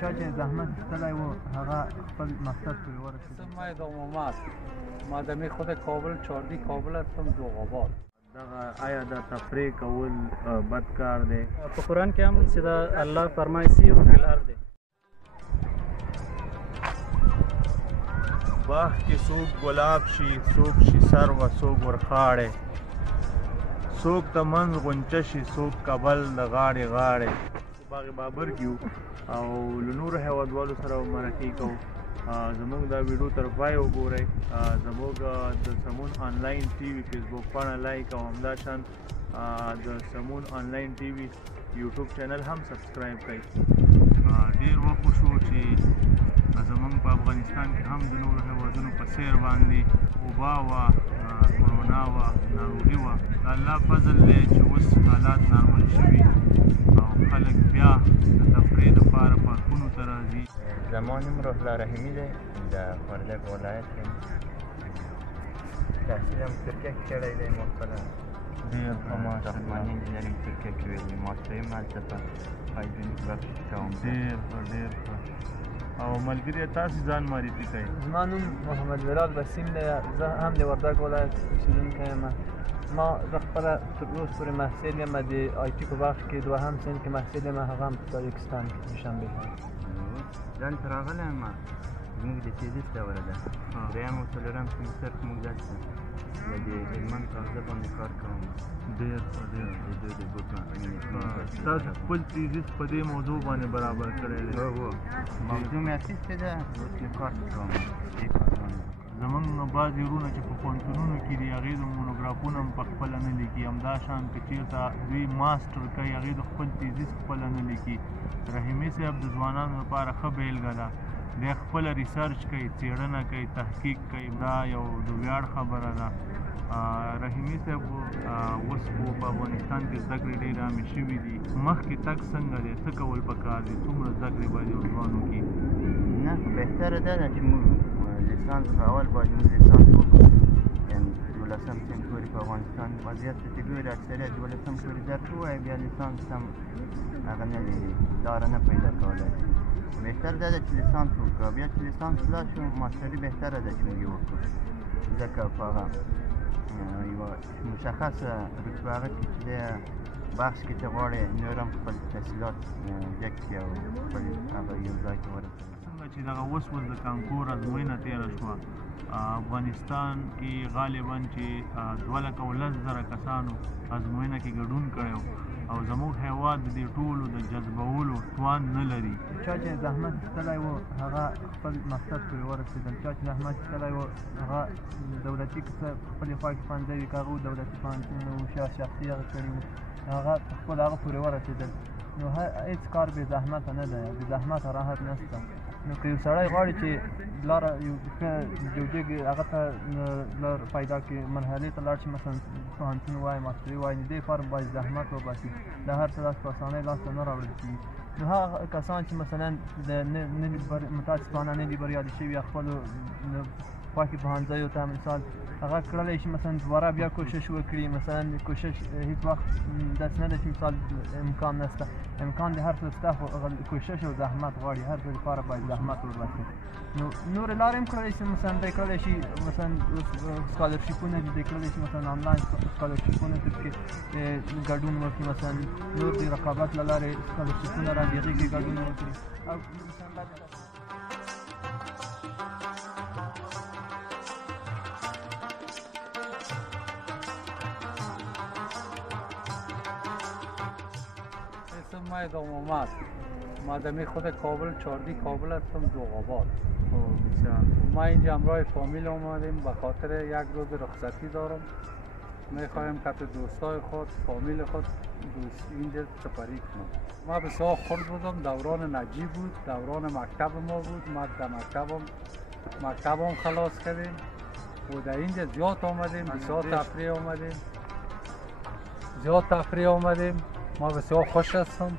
چا چې زحمت ایستلی و هغه خپل مقصد پورې ورسېد. ما ادام آمد مادمی خود کابل چاردی کابل هستم دوغاباد. آیا دا تفریح کول بد کار دی؟ په قرآن کې هم چې دا الله فرمایي سیروا فی الارض. باغ کې څوک ګلاب شي، څوک شي سر و څوک ورخاړی، څوک د منځ غونچه شي، څوک کابل د غاړې غاړې. باغ بابر کې یو او له نورو هیوادوالو سره مرکې کوو. زموږ دا ویډیو تر پای وګورئ. زموږ د سمون آنلاین ټي وي فیسبوک پاڼه لایک او همداشان د سمون آنلاین ټي وي یوټیوب چینل هم سبسکرایب کړئ. ډېر وخت وشو چې زموږ په افغانستان کې هم د نورو هیوادونو په څېر باندې وبا وه، کرونا وه، ناروغي وه. د الله فضل دی چې اوس حالات نارمل شوي او خلک بیا د تفریح دپاره پارکونو ته راځي. زما نوم روح الله رحیمي دی، د وردګ ولایت کې تحصیل هم ترکیه کې کړی دی. ما خپله ساختماني انجینرینګ ترکیه کې ویلي، ماسټر یې هم هلته په هایدرونیک بخش کې کوم. ډېر ښه. او ملګري تاسې ځان معرفي کړئ. زما نوم محمد بلال بسیم دی، زه هم د وردګ ولایت اوسېدونکی یم. ما زه خپله تر اوسه پورې محصل یم، د آی ټي په بخش کې دوهم صنف کې محصل یم، هغه هم په تاجکستان کې دوشنبې ښار. دلته راغلی یم، زموږ د تیزیس دوره ده، درېیم او څلورم سمستر کې موږ دلته د هلمند په حوزه باندې کار کوم. ډېر ښه. تاسو خپل تیزیس په دې موضوع باندې برابر کړی دی؟ موضوع مې اخیستې ده، اوس مې کار کوم. زموږ بعضې وروڼه چې په پوهنتونونو کې دي هغې د مونوګرافونه هم په خپله نه لیکي. همداشان که چېرته دوی ماسټر کوي هغې د خپل تیزیس خپله نه لیکي. رحیمي صاحب د ځوانانو لپاره ښه بیلګه ده. دی خپله ریسرچ کوي، څېړنه کوي، تحقیق کوي. دا یو د ویاړ خبره ده. رحیمي صاحب اوس په افغانستان کې زده کړې ډېرې عامې شوي دي. مخکې تګ څنګه دی؟ څه کول پکار دي؟ څومره زده کړې باید یو ځوان وکړي؟ نه، بهتره دا ده چې موږ لیسانس په اول باید موږ لیسانس وکړو. یعنې 12م صنف پورې په افغانستان وضعیت ته چې ګوري اکثریت 12م پورې درس ووایي، بیا لیسانس هم هغه نه لري، لاره نه پیدا کولی شي. بهتر دا ده چې لیسانس وکړو، بیا چې لیسانس خلاص شو ماسټري بهتره ده چې موږ یې وکړو، ځکه په هغه یوه مشخصه رتبه هغه چې دی بخش کې ته غواړې نور هم خپل تحصیلات زیات کړي او خپل هغه یو ځای کې ورسوي. څنګه چې دغه اوس د کانکور ازموینه تېره شوه، افغانستان کې غالبا چې 2,10,000 کسانو ازموینه کې ګډون کړی او زموږ هیواد د دې ټولو د جذبولو توان نه لري. چا چې زحمت ایستلی و هغه خپل مقصد پورې ورسېدل. چا چې زحمت ایستلی و هغه دولتي که څه خپلې خوا کې ښوونځی وي، که هغه دولتي پوهنتون و شخصي هغه کړي وو، هغه خپل هغه پورې ورسېدل. نو هېڅ کار بې زحمته نه دی، بې زحمته راحت نشته. نو که یو سړی غواړي چې لاره یو ښه جوجې هغه ته لار پیدا کړي، مرحلې ته لاړ شي، مثلا پوهنتون وایي، ماسټري وایي، نو دې لپاره باید زحمت وباسي. دا هر څه داسې په اسانۍ لاسته نه راوړل کېږي. نو هغه کسان چې مثلا متاسفانه نه دي بریالي شوي یا خپلو خواښې پوهنځیو ته مثال هغه کړلی شي، مثلا دوباره بیا کوشش وکړي. مثلا کوشش هېڅ وخت داسې نه ده چې مثال امکان نشته، امکان د هر څه شته، خو کوشش او زحمت غواړي. هر څه لپاره باید زحمت وباسي. نو نورې لارې هم کړلی شي، مثلا دی کړلی شي مثلا سکالرشیپونه دي، دی کړلی شي مثلا آنلاین سکالرشیپونه کې ګډون وکړي، مثلا نور د رقابت له لارې سکالرشیپونه راځي، هغې کې ګډون وکړي. او ما ادام آمد مادمی خود کابل چاردی کابل هستم دوغاباد. ما اینجا همراه فامیل آمدیم به خاطر یک روز رخصتی دارم. میخوایم که تو دوستای خود فامیل خود اینجا سپری کنم. ما بسیار خرد بودم، دوران نجیب بود، دوران مکتب ما بود. ما در مکتبم خلاص کردیم و در اینجا زیاد آمدیم، بسیار تفریح آمدیم. ما بسیار خوش هستم.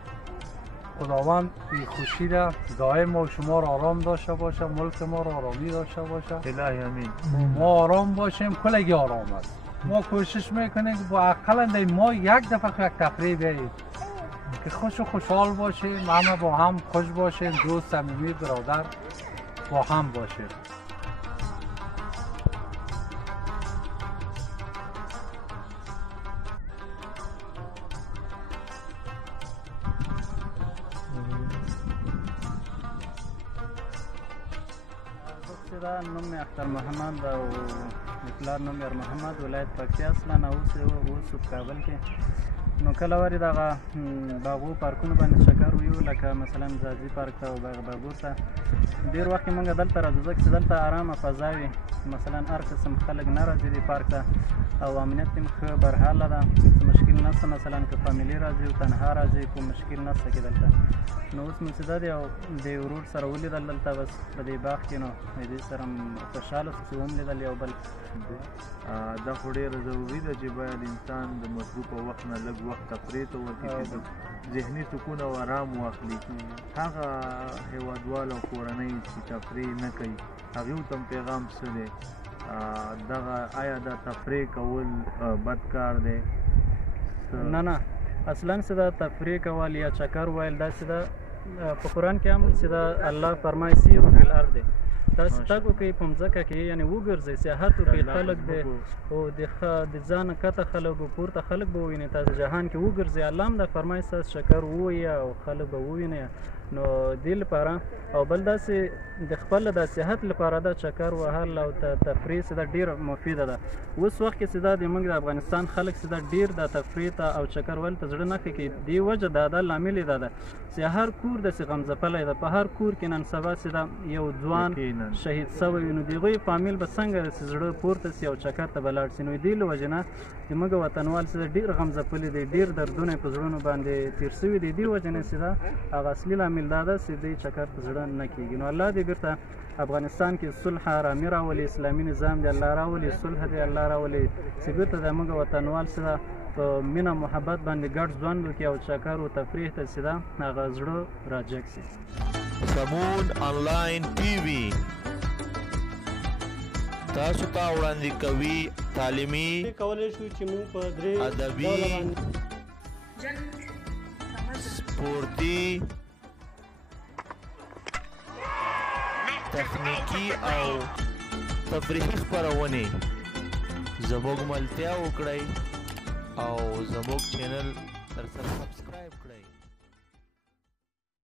خداوند این خوشی را دائم و شما را آرام داشته باشه، ملک ما را آرامی داشته باشه. الهی امین. ما آرام باشیم، کلگی آرام است. ما کوشش میکنیم که با اقلا ما یک دفعه یک تفریح بیاییم. که خوش و خوشحال باشیم، همه با هم خوش باشیم، دوست صمیمی برادر با هم باشیم. نوم می اختر محمد او پلار نوم یار محمد، ولایت پکتیا اصلا، اوس په کابل کې. نو کله وری دغه باغو پارکونو باندې چکر ویو، لکه مثلا ځاځي پارک ته او باغ بابور ته. ډېر وخت موږ دلته راځو ځکه چې دلته ارامه فضا وي، مثلا هر قسم خلک نه راځي دې پارک ته، او امنیت هم ښه برحاله ده، څه مشکل نشته. مثلا که فامیلي راځي او تنها راځي کوم مشکل نشته کې دلته. نو اوس مې چې دا دی او د ورور سره ولیدل دلته بس په دې باغ کې، نو دې سره خوشحاله شو چې وملیدل یو بل. دا خو ډېره ضروري ده چې باید انسان د مصروفه وخت نه لږ وخت تفریح ته ورکړي چې ذهني سکون او آرام واخلي. هغه هېوادوال او کورنۍ چې تفریح نه کوي هغوی ته هم پیغام څه دی؟ دغه آیا دا تفریح کول بد کار دی؟ نه اصلا چې دا تفریح کول یا چکر ویل دا چې دا په قرآن کې هم چې دا الله فرمایي سیروا فی الارض، تاسو تګ وکئ په مځکه کې، یعنی وګرځئ، سیاحت وکئ. خلک دی او د ځانه کته خلک او پورته خلک به ووینئ، تاسو جهان کې وګرځئ. الله هم دا فرمایي ستاسو چکر ووایي او خلک به ووینئ. نو دې لپاره او بل داسې د خپل د صحت لپاره دا چکر وهل او تفریح چې دا ډېره مفیده ده. اوس وخت کې چې دا د موږ د افغانستان خلک چې دا ډېر د تفریح ته او چکر وهلو ته زړه نه ښه کوي. دې وجه دا لامل یې دا ده چې هر کور داسې غمځپلی ده، په هر کور کې نن سبا چې دا یو ځوان شهید سوی وي، نو د هغوی فامیل به څنګه چې زړه پورته شي او چکر ته به لاړ شي. نو دې له وجې نه زموږ وطنوال چې ډېر غمځپلي دي، ډېر دردونه یې په زړونو باندې تېر شوي دي. دې وجې نه چې دا هغه اصلي لامل دا ده چې دې چکر ته زړه نه کېږي. نو الله دې بیرته افغانستان کې صلح آرامي راولي، اسلامي نظام دې الله راولي، صلح دې الله راولي، چې بیرته زموږ وطنوال چې دا په مینه محبت باندې ګډ ژوند وکړي او چکر او تفریح ته چې دا هغه زړه راجګ شي. سمون آنلاین ټي وي تاسو ته وړاندې کوي تعلیمي، کولی شو چې موږ په درې ادبي، سپورتي، تخنیکی او تفریحي خپرونې زموږ ملتیا وکړئ او زموږ چینل تر سره سبسکرایب کړئ.